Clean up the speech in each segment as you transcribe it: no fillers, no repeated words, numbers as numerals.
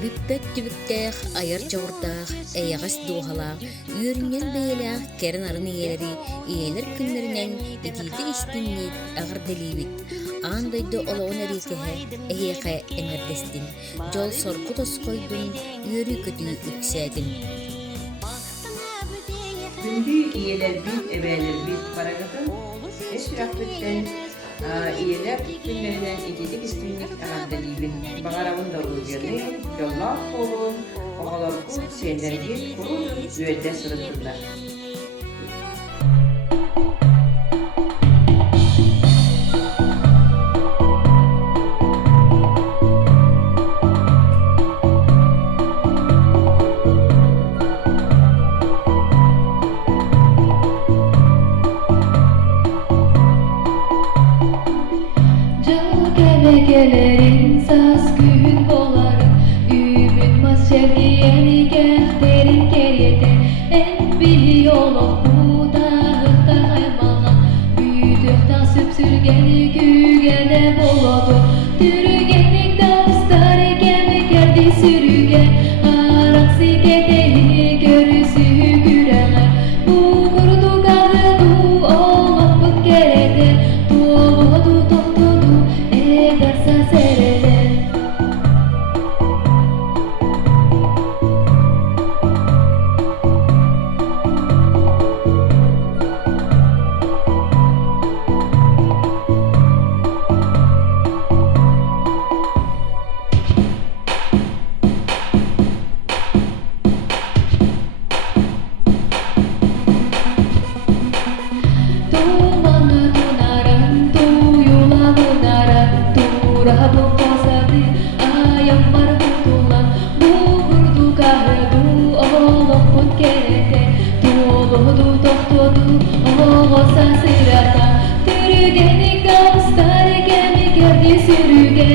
Бүппөт түбүктэх, айар жавырдаах, эйагас дуухалаах, үйөрүнен бэйэлээх кэрин арын иелери, иелер күннеринен итиитик истинник агар делибит. Аан дойду олоон эрикэхэ, эйэхэ эҥэрдэстин, жол соргу тоскойдун, үйөрү көтүү үксээдин. Күндү иелер бит, эбээлер бит барагатын, эширахтыттен иелер күннеринен итиитик истинник агар делибит. Багарабын дорулгені, жоллақ болуын, оғаларку сендерге құрудun үйелде сұрытында. Gelerin saz gün boların Ümit mas şevkiyeni gehterin keriyete En biliyoluk bu dağıqta haymalan Büyüdükta süpsürgeni gügene bolodu Türügenik davustarı gemi geldi sürüge Araksi gedeyi görüsü güreğe Bu kurudu kahvedu olup bu kerede Tuğudu tohtudu edersa serele Tumana tunaran, tuyula tunaran Turabun kosabi, ayam marbutulan Bu kurdu kahredu, oğlum put kerete Tuğuludu tohtudu, oğosa sırata Türügenik davustar gemi geldi sürüge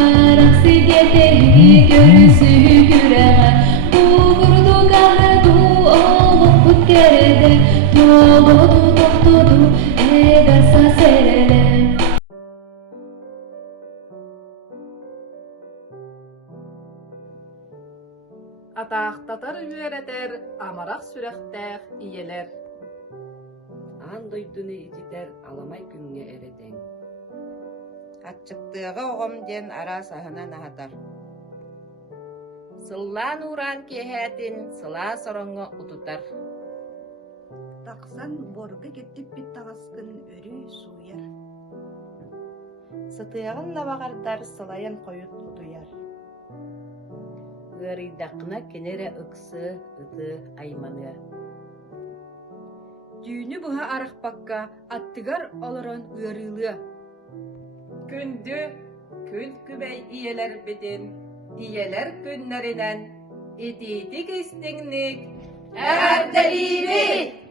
Araksi gedeyi görüsü güreğe Bu kurdu kahredu, oğlum put kerete Tuğuludu tohtudu, edersa serele Атаақтатар үйеретер, амарақ сүрәхтәқ иелер. Аан дойдуны ититер аламай күнге эретең. Атчыктыга оҕом диэн ара саһына наһатар. Сыллаан уран киэһэтин сылаа сороҥҥо утутар. Тахсан борга кеттип бит таҕаскын өрү суйар. Сытыагын набагартар сылайан койут утуяр. Гырыйдаккына кенере ыксы ыты айманы. Дүйіні бұға арақпаққа аттыгар олырын үйарылы. Күнді күн күбәй иелер бетін, иелер күннерінен ититик истіңнік әрдәлейбі.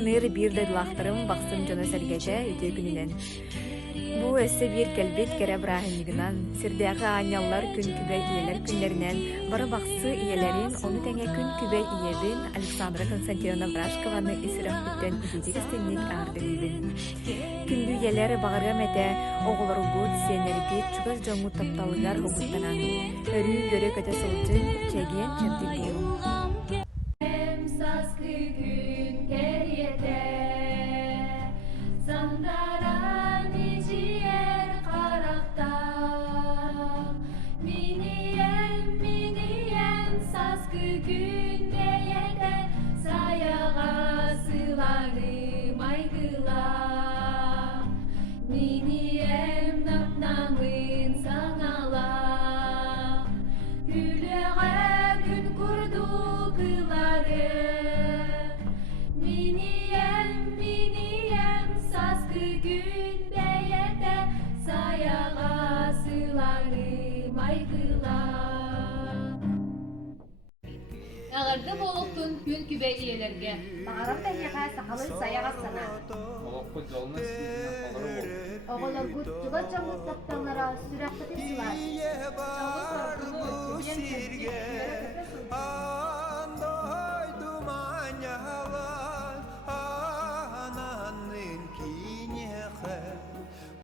саныр бир дайлахтарым бақсын жона сәргәжә өте күнінен. Бу өссө бир кәлбет кәрә брахыннигынан, сирдәгы аняллар күн күбәй иелер күннәренән, бары бақсы иелерин, оны тәңе күн күбәй иебин Александра Константиновна Брашкованы исерәк бүттен идидик стенник ағырдылыбын. Күнді иелер бағырға мәтә, оғылары год, сенерге чугаз жоңу тапталыгар хугуттанан. Өрі көрі көтә солжын, чәген чәмтик болу. Саскы күн кәрiyete Сандаран ичиер қарақта Минием саскы күн бейете Саяға сыларым айгыла Минием напнамын саңала Күлеға күн күрду кылары Минием саскы күн бейете Саяға сыларым айгыла Ағарды болуқтың күн күбе иелерге. Бағарам тәңеға сақалын саяға сана. Олыққы жолына сүйінен қолары бол. Оғылар күт тұға жамыт таптанлара сүрәқті тесілар. Чалғы сарқыны, күбен кәдге,